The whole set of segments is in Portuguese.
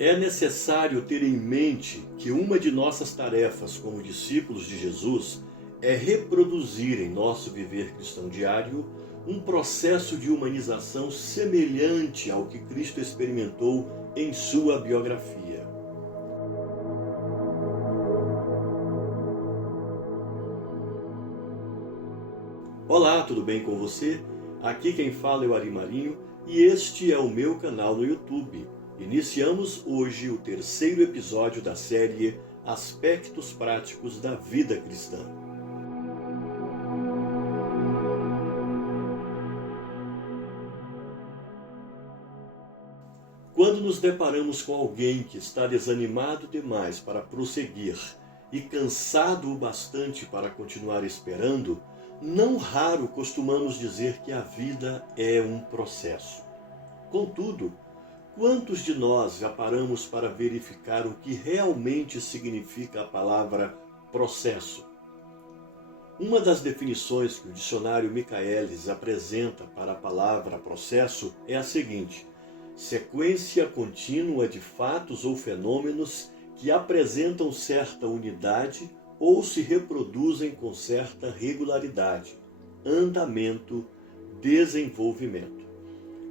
É necessário ter em mente que uma de nossas tarefas como discípulos de Jesus é reproduzir em nosso viver cristão diário um processo de humanização semelhante ao que Cristo experimentou em sua biografia. Olá, tudo bem com você? Aqui quem fala é o Ari Marinho e este é o meu canal no YouTube. Iniciamos hoje o terceiro episódio da série Aspectos Práticos da Vida Cristã. Quando nos deparamos com alguém que está desanimado demais para prosseguir e cansado o bastante para continuar esperando, não raro costumamos dizer que a vida é um processo. Contudo, quantos de nós já paramos para verificar o que realmente significa a palavra processo? Uma das definições que o dicionário Michaelis apresenta para a palavra processo é a seguinte: sequência contínua de fatos ou fenômenos que apresentam certa unidade ou se reproduzem com certa regularidade, andamento, desenvolvimento.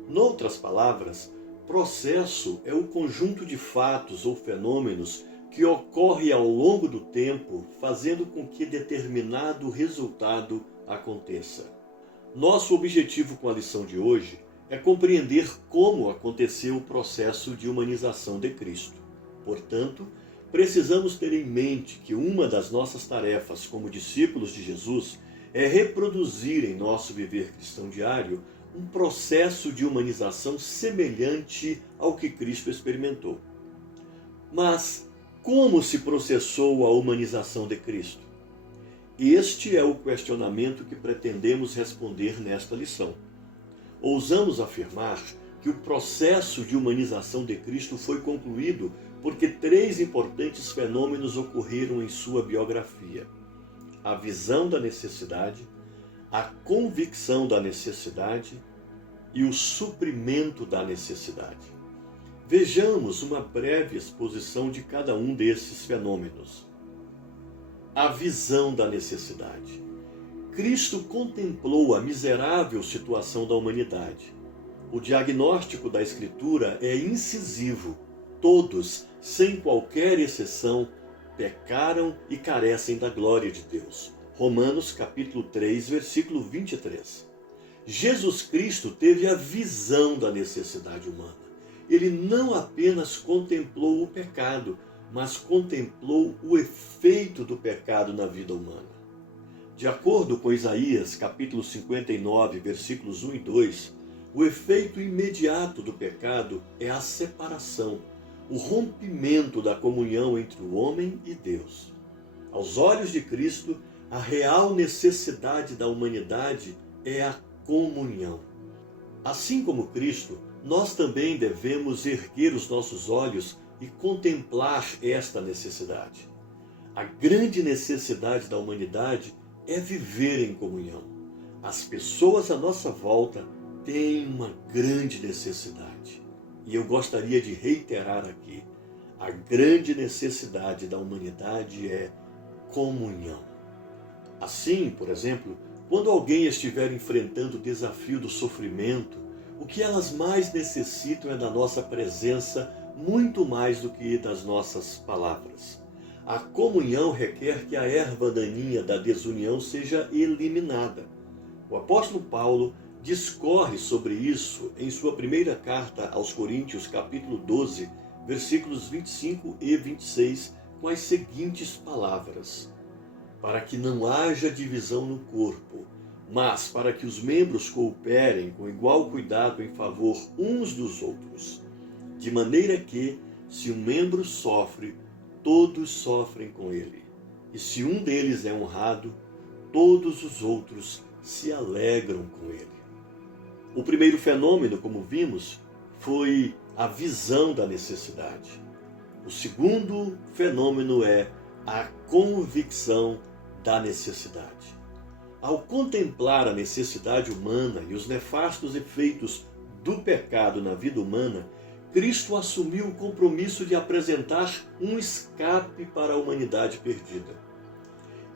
Noutras palavras, processo é o conjunto de fatos ou fenômenos que ocorre ao longo do tempo, fazendo com que determinado resultado aconteça. Nosso objetivo com a lição de hoje é compreender como aconteceu o processo de humanização de Cristo. Portanto, precisamos ter em mente que uma das nossas tarefas como discípulos de Jesus é reproduzir em nosso viver cristão diário um processo de humanização semelhante ao que Cristo experimentou. Mas como se processou a humanização de Cristo? Este é o questionamento que pretendemos responder nesta lição. Ousamos afirmar que o processo de humanização de Cristo foi concluído porque três importantes fenômenos ocorreram em sua biografia: a visão da necessidade, a convicção da necessidade e o suprimento da necessidade. Vejamos uma breve exposição de cada um desses fenômenos. A visão da necessidade. Cristo contemplou a miserável situação da humanidade. O diagnóstico da Escritura é incisivo. Todos, sem qualquer exceção, pecaram e carecem da glória de Deus. Romanos capítulo 3, versículo 23. Jesus Cristo teve a visão da necessidade humana. Ele não apenas contemplou o pecado, mas contemplou o efeito do pecado na vida humana. De acordo com Isaías capítulo 59, versículos 1 e 2, o efeito imediato do pecado é a separação, o rompimento da comunhão entre o homem e Deus. Aos olhos de Cristo, a real necessidade da humanidade é a comunhão. Assim como Cristo, nós também devemos erguer os nossos olhos e contemplar esta necessidade. A grande necessidade da humanidade é viver em comunhão. As pessoas à nossa volta têm uma grande necessidade. E eu gostaria de reiterar aqui: a grande necessidade da humanidade é comunhão. Assim, por exemplo, quando alguém estiver enfrentando o desafio do sofrimento, o que elas mais necessitam é da nossa presença, muito mais do que das nossas palavras. A comunhão requer que a erva daninha da desunião seja eliminada. O apóstolo Paulo discorre sobre isso em sua primeira carta aos Coríntios, capítulo 12, versículos 25 e 26, com as seguintes palavras: para que não haja divisão no corpo, mas para que os membros cooperem com igual cuidado em favor uns dos outros, de maneira que, se um membro sofre, todos sofrem com ele, e se um deles é honrado, todos os outros se alegram com ele. O primeiro fenômeno, como vimos, foi a visão da necessidade. O segundo fenômeno é a convicção da necessidade. Ao contemplar a necessidade humana e os nefastos efeitos do pecado na vida humana, Cristo assumiu o compromisso de apresentar um escape para a humanidade perdida.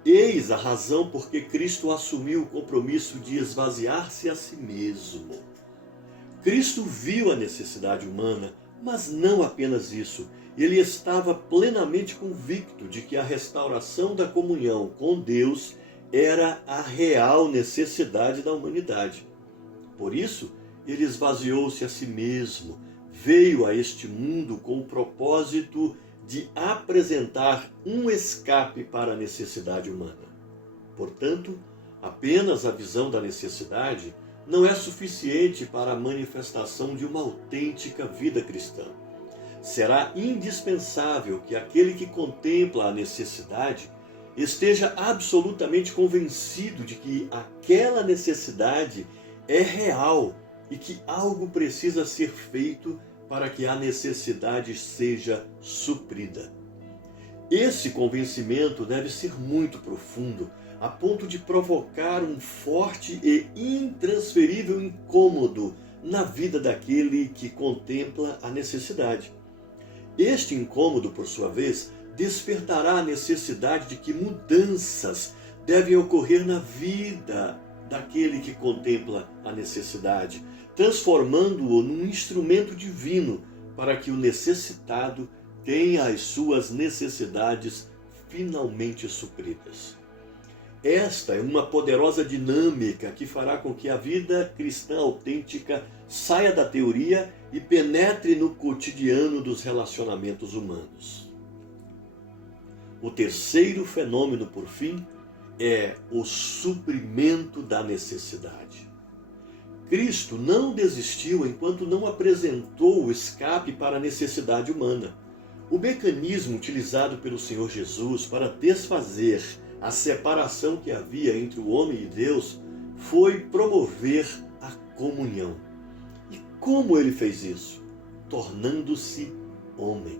Eis a razão por que Cristo assumiu o compromisso de esvaziar-se a si mesmo. Cristo viu a necessidade humana, mas não apenas isso. Ele estava plenamente convicto de que a restauração da comunhão com Deus era a real necessidade da humanidade. Por isso, ele esvaziou-se a si mesmo, veio a este mundo com o propósito de apresentar um escape para a necessidade humana. Portanto, apenas a visão da necessidade não é suficiente para a manifestação de uma autêntica vida cristã. Será indispensável que aquele que contempla a necessidade esteja absolutamente convencido de que aquela necessidade é real e que algo precisa ser feito para que a necessidade seja suprida. Esse convencimento deve ser muito profundo, a ponto de provocar um forte e intransferível incômodo na vida daquele que contempla a necessidade. Este incômodo, por sua vez, despertará a necessidade de que mudanças devem ocorrer na vida daquele que contempla a necessidade, transformando-o num instrumento divino para que o necessitado tenha as suas necessidades finalmente supridas. Esta é uma poderosa dinâmica que fará com que a vida cristã autêntica saia da teoria e penetre no cotidiano dos relacionamentos humanos. O terceiro fenômeno, por fim, é o suprimento da necessidade. Cristo não desistiu enquanto não apresentou o escape para a necessidade humana. O mecanismo utilizado pelo Senhor Jesus para desfazer a separação que havia entre o homem e Deus foi promover a comunhão. E como ele fez isso? Tornando-se homem.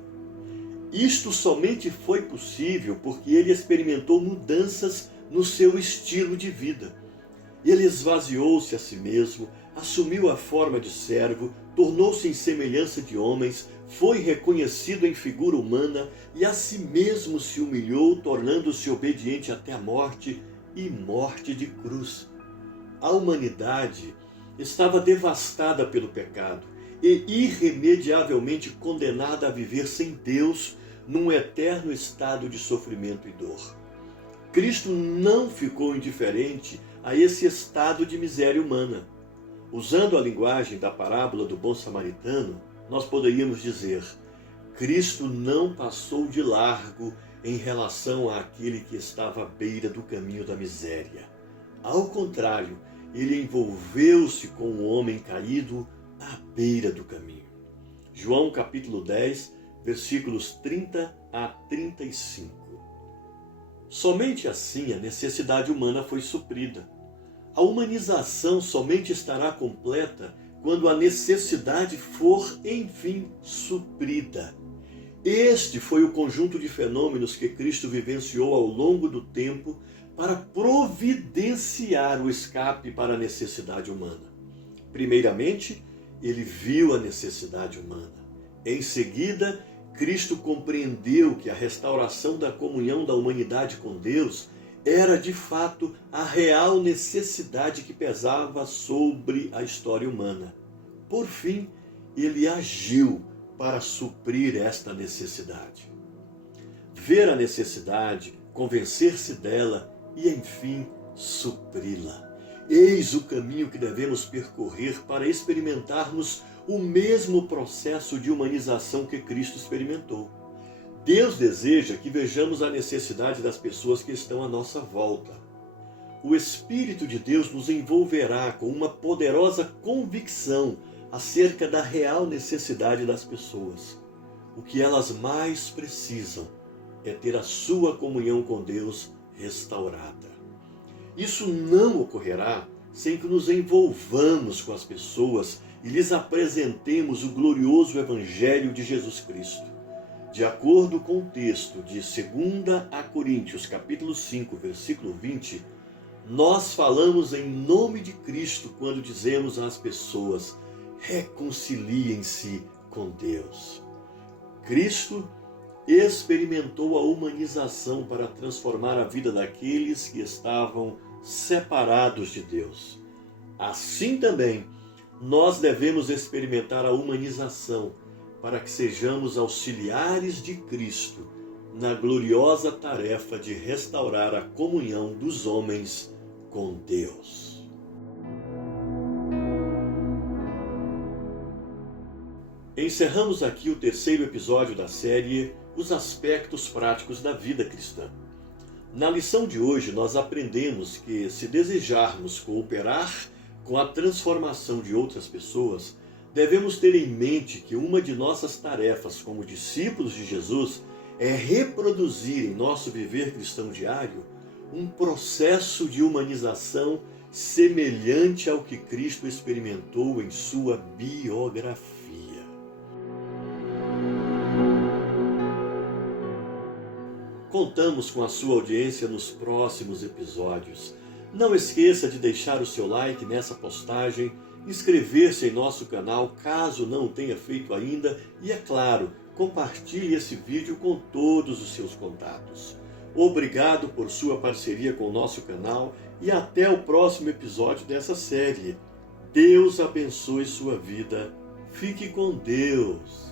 Isto somente foi possível porque ele experimentou mudanças no seu estilo de vida. Ele esvaziou-se a si mesmo, assumiu a forma de servo, tornou-se em semelhança de homens, foi reconhecido em figura humana e a si mesmo se humilhou, tornando-se obediente até a morte e morte de cruz. A humanidade estava devastada pelo pecado e irremediavelmente condenada a viver sem Deus num eterno estado de sofrimento e dor. Cristo não ficou indiferente a esse estado de miséria humana. Usando a linguagem da parábola do bom samaritano, nós poderíamos dizer: Cristo não passou de largo em relação àquele que estava à beira do caminho da miséria. Ao contrário, ele envolveu-se com o homem caído à beira do caminho. João capítulo 10, versículos 30 a 35. Somente assim a necessidade humana foi suprida. A humanização somente estará completa quando a necessidade for, enfim, suprida. Este foi o conjunto de fenômenos que Cristo vivenciou ao longo do tempo para providenciar o escape para a necessidade humana. Primeiramente, ele viu a necessidade humana. Em seguida, Cristo compreendeu que a restauração da comunhão da humanidade com Deus era, de fato, a real necessidade que pesava sobre a história humana. Por fim, ele agiu para suprir esta necessidade. Ver a necessidade, convencer-se dela e, enfim, supri-la. Eis o caminho que devemos percorrer para experimentarmos o mesmo processo de humanização que Cristo experimentou. Deus deseja que vejamos a necessidade das pessoas que estão à nossa volta. O Espírito de Deus nos envolverá com uma poderosa convicção acerca da real necessidade das pessoas. O que elas mais precisam é ter a sua comunhão com Deus restaurada. Isso não ocorrerá sem que nos envolvamos com as pessoas e lhes apresentemos o glorioso Evangelho de Jesus Cristo. De acordo com o texto de 2 Coríntios, capítulo 5, versículo 20, nós falamos em nome de Cristo quando dizemos às pessoas: reconciliem-se com Deus. Cristo experimentou a humanização para transformar a vida daqueles que estavam separados de Deus. Assim também, nós devemos experimentar a humanização para que sejamos auxiliares de Cristo na gloriosa tarefa de restaurar a comunhão dos homens com Deus. Encerramos aqui o terceiro episódio da série Os Aspectos Práticos da Vida Cristã. Na lição de hoje, nós aprendemos que, se desejarmos cooperar com a transformação de outras pessoas, devemos ter em mente que uma de nossas tarefas como discípulos de Jesus é reproduzir em nosso viver cristão diário um processo de humanização semelhante ao que Cristo experimentou em sua biografia. Contamos com a sua audiência nos próximos episódios. Não esqueça de deixar o seu like nessa postagem, inscrever-se em nosso canal caso não o tenha feito ainda e, é claro, compartilhe esse vídeo com todos os seus contatos. Obrigado por sua parceria com o nosso canal e até o próximo episódio dessa série. Deus abençoe sua vida. Fique com Deus.